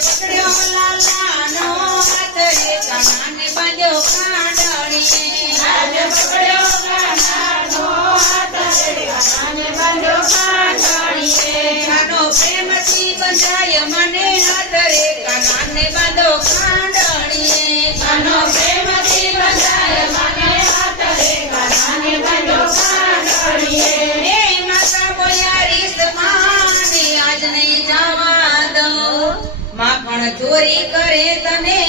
પકડ્યો લાલાનો હાથ રે કાનાને બાંધ્યો ચોરી કરે તને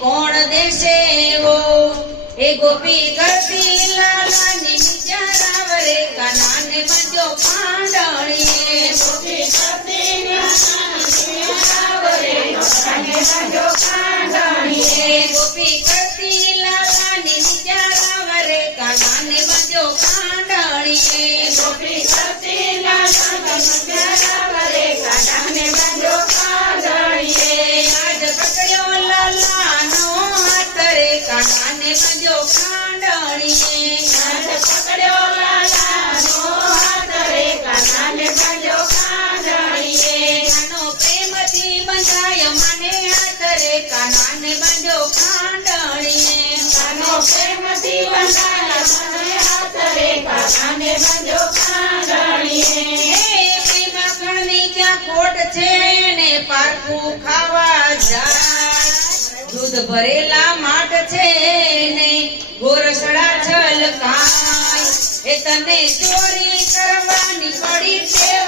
કોણ દેશે વો એ ગોપી કરતી લાલાની બિચારા વરે કાનાને બાંધ્યો પાંડણીએ. ગોપી કરતી લાલાની બિચારા વરે કાનાને બાંધ્યો પાંડણીએ. ગોપી કરતી લાલાની બિચારા વરે કાનાને બાંધ્યો પાંડણીએ. ગોપી કરતી લાલાની બિચારા ક્યાં ખોટ છે ને પારકું ખાવા જાય દૂધ ભરેલા માટ છે ને ગોરસડા છલકાય એ તને ચોરી કરવાની પડી ટેવ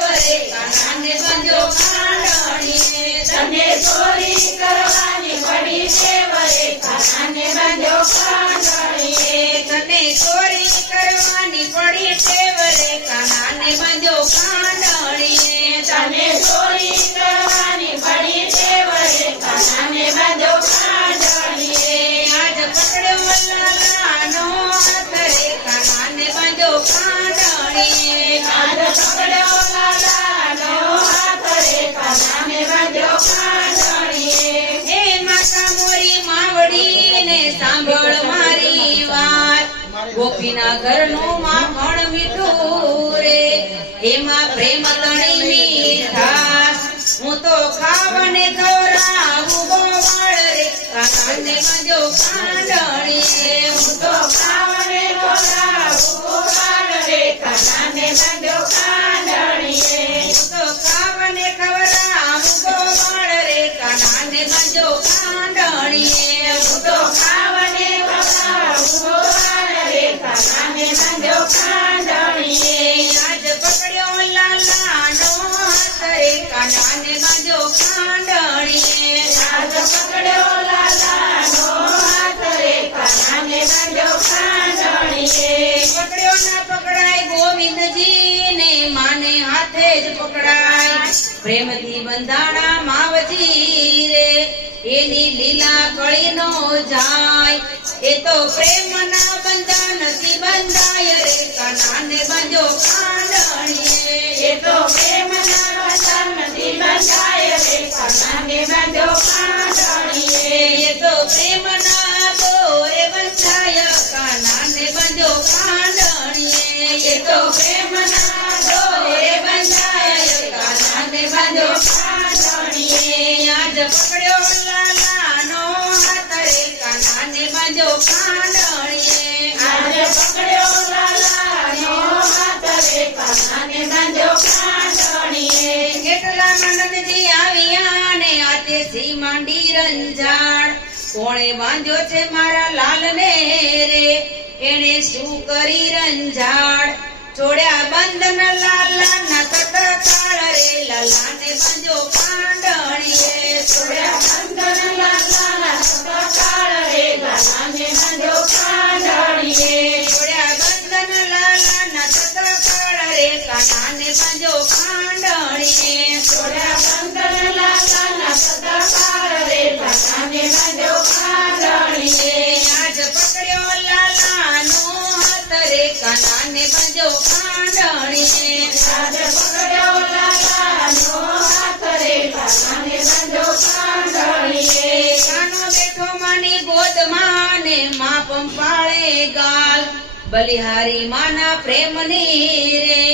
ગોપીના ઘરનું માખણ મીઠું રે એમાં પ્રેમ તણી મીઠાશ. હું તો ખાવને ખવડાવું ગોવાળ રે. કાનાને બાંધ્યો કાંડળીએ હું તો ખાવને ખવડાવું ગોવાળ રે. તો ખાવને ખવડાવું ગોવાળ રે. કાનાને બાંધ્યો કાંડળીએ પ્રેમથી બંધાણા માવજી રે, એની લીલા કળી નો જાય. એ તો પ્રેમના બંધનથી બંધાય રે, કાનાને બંધો કાંડણીએ. એ તો પ્રેમના કોણે બાંધ્યો છે મારા લાલને રે એણે શું કરી રંજાડ છોડ્યા બંધન લાલા ના તટકાળ કાનાને બાંધ્યો કાંડળીએ પકડ્યો પંપાળે ગાલ બલિહારી માના પ્રેમની રે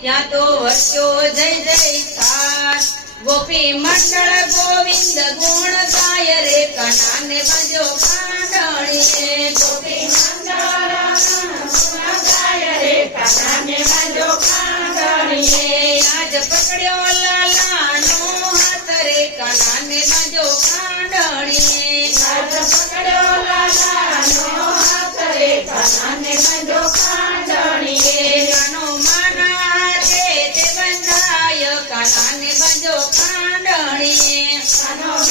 ત્યાં તો વસ્યો જય જયકાર ગોપી મંડળ ગોવિંદ ગુણ ગાય રે કનાને બાજો કાંડણી રે ગોપી sánanos